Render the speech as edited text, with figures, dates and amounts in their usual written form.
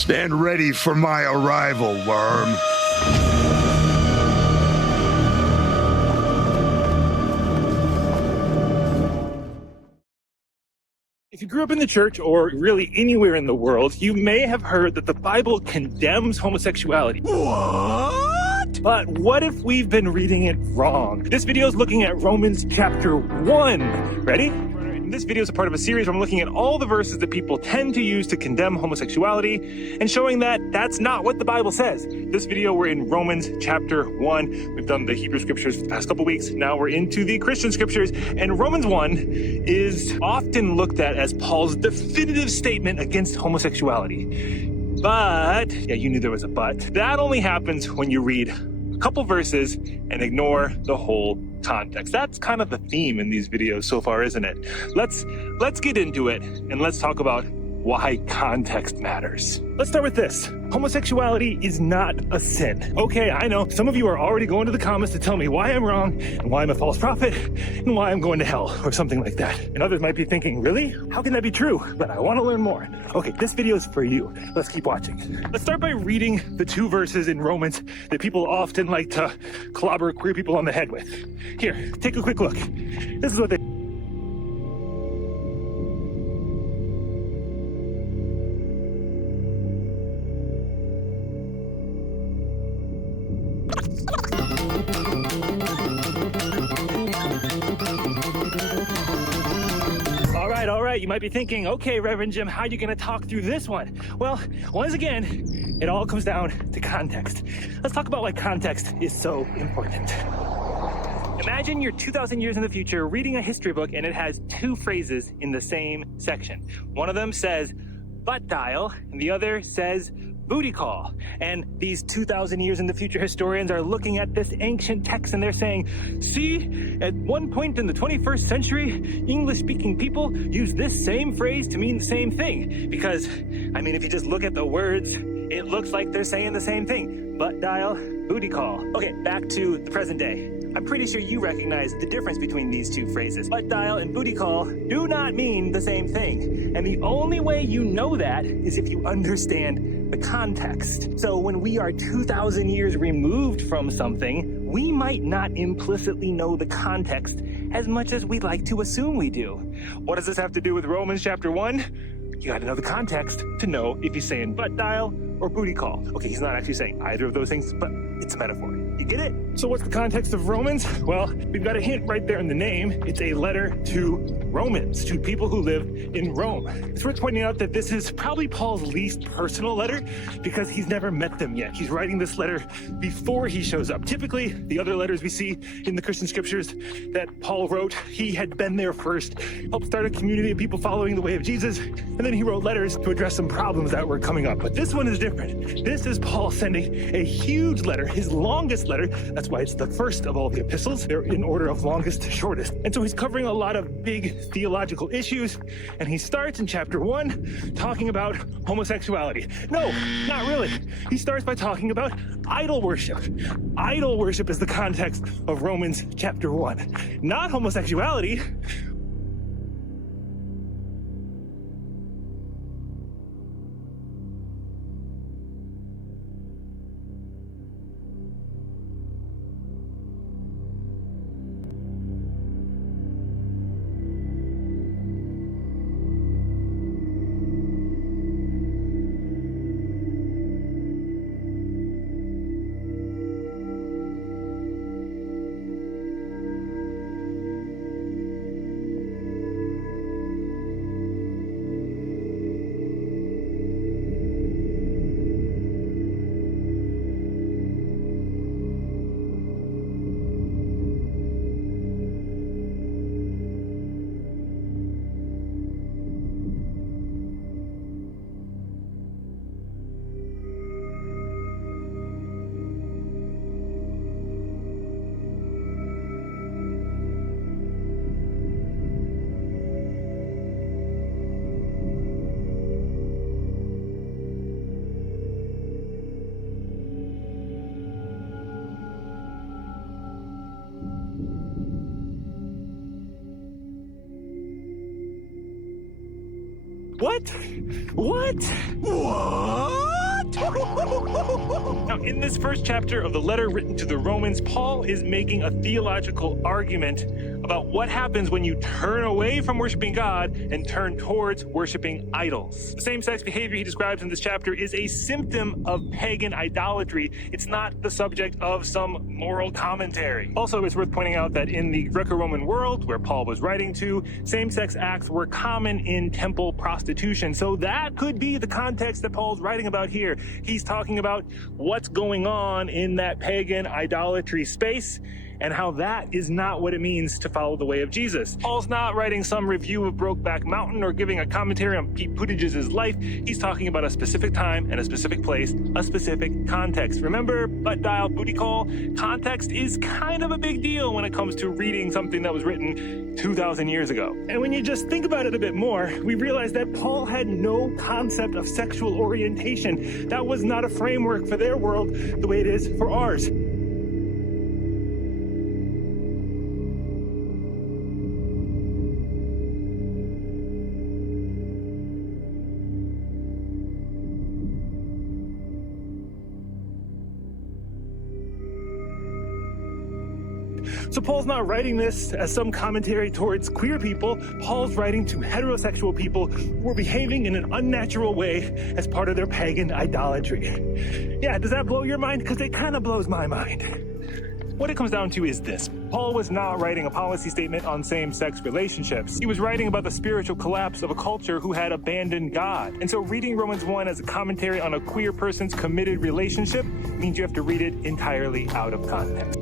Stand ready for my arrival, worm. If you grew up in the church or really anywhere in the world, you may have heard that the Bible condemns homosexuality. What? But what if we've been reading it wrong? This video is looking at Romans chapter 1. Ready? This video is a part of a series where I'm looking at all the verses that people tend to use to condemn homosexuality and showing that that's not what the Bible says. This video, we're in Romans chapter 1. We've done the Hebrew scriptures for the past couple weeks. Now we're into the Christian scriptures. And Romans 1 is often looked at as Paul's definitive statement against homosexuality. But, yeah, you knew there was a but. That only happens when you read a couple verses and ignore the whole context. That's kind of the theme in these videos so far, isn't it? Let's get into it and let's talk about why context matters. Let's start with this. Homosexuality is not a sin. Okay, I know some of you are already going to the comments to tell me why I'm wrong and why I'm a false prophet and why I'm going to hell or something like that. And others might be thinking, really? How can that be true? But I want to learn more. Okay, this video is for you. Let's keep watching. Let's start by reading the two verses in Romans that people often like to clobber queer people on the head with. Here, take a quick look. This is what they All right, you might be thinking, okay, Reverend Jim, how are you going to talk through this one? Well, once again, it all comes down to context. Let's talk about why context is so important. Imagine you're 2,000 years in the future reading a history book and it has two phrases in the same section. One of them says butt dial and the other says booty call. And these 2,000 years in the future historians are looking at this ancient text and they're saying, see, at one point in the 21st century, English-speaking people use this same phrase to mean the same thing. Because, I mean, if you just look at the words, it looks like they're saying the same thing. Butt dial, booty call. Okay, back to the present day. I'm pretty sure you recognize the difference between these two phrases. Butt dial and booty call do not mean the same thing. And the only way you know that is if you understand the context. So when we are 2,000 years removed from something, we might not implicitly know the context as much as we'd like to assume we do. What does this have to do with Romans chapter 1? You gotta know the context to know if he's saying butt dial or booty call. Okay, he's not actually saying either of those things, but it's a metaphor. You get it? So what's the context of Romans? Well, we've got a hint right there in the name. It's a letter to Romans, to people who live in Rome. It's worth pointing out that this is probably Paul's least personal letter because he's never met them yet. He's writing this letter before he shows up. Typically, the other letters we see in the Christian scriptures that Paul wrote, he had been there first, helped start a community of people following the way of Jesus, and then he wrote letters to address some problems that were coming up. But this one is different. This is Paul sending a huge letter, his longest letter. That's why it's the first of all the epistles. They're in order of longest to shortest. And so he's covering a lot of big theological issues. And he starts in chapter 1 talking about homosexuality. No, not really. He starts by talking about idol worship. Idol worship is the context of Romans chapter 1, not homosexuality. What? What? What? Now, in this first chapter of the letter written to the Romans, Paul is making a theological argument about what happens when you turn away from worshiping God and turn towards worshiping idols. The same-sex behavior he describes in this chapter is a symptom of pagan idolatry. It's not the subject of some moral commentary. Also, it's worth pointing out that in the Greco-Roman world, where Paul was writing to, same-sex acts were common in temple prostitution. So that could be the context that Paul's writing about here. He's talking about what's going on in that pagan idolatry space and how that is not what it means to follow the way of Jesus. Paul's not writing some review of Brokeback Mountain or giving a commentary on Pete Buttigieg's life. He's talking about a specific time and a specific place, a specific context. Remember butt dial booty call? Context is kind of a big deal when it comes to reading something that was written 2,000 years ago. And when you just think about it a bit more, we realize that Paul had no concept of sexual orientation. That was not a framework for their world the way it is for ours. So Paul's not writing this as some commentary towards queer people. Paul's writing to heterosexual people who are behaving in an unnatural way as part of their pagan idolatry. Yeah, does that blow your mind? Because it kind of blows my mind. What it comes down to is this. Paul was not writing a policy statement on same-sex relationships. He was writing about the spiritual collapse of a culture who had abandoned God. And so reading Romans 1 as a commentary on a queer person's committed relationship means you have to read it entirely out of context.